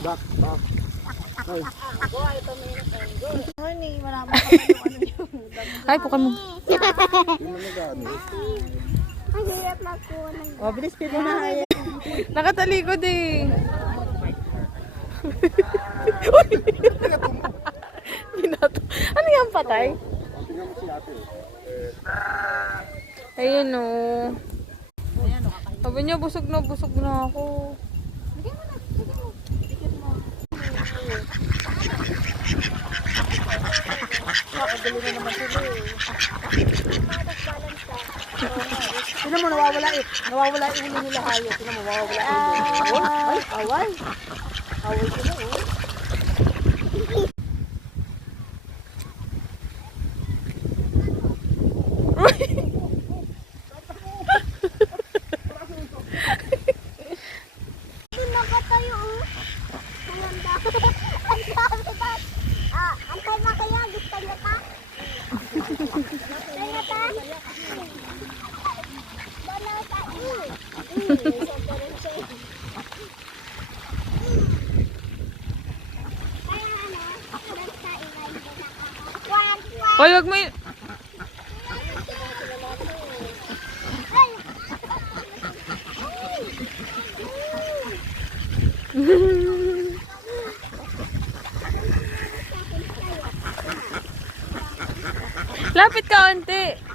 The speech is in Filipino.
Back, back. Ay. Honey, marami pa ano yung Ay, pukan mo. Hindi mo nag-ano. ang hirap magkunan. O, bilis pito na. Nakatalikod eh. Binato. Ano yung patay? Tingnan mo si ate. Ayun o. Sabi niya, busog na ako. Tignan mo, nawawala eh. Nawawala yung ulo nila hayo. Tignan mo, nawawala yung ulo. Ay, away. Away sila, oh. Nakatayo, oh. Ang dami. Ang dami ba? Antay na kaya, gusto niya ka? Antay na ka? Bala ka, sopa rin siya. Kaya ano, basta iba yung nakaka. Hoy, wag mo yun. Lapit ka, onti.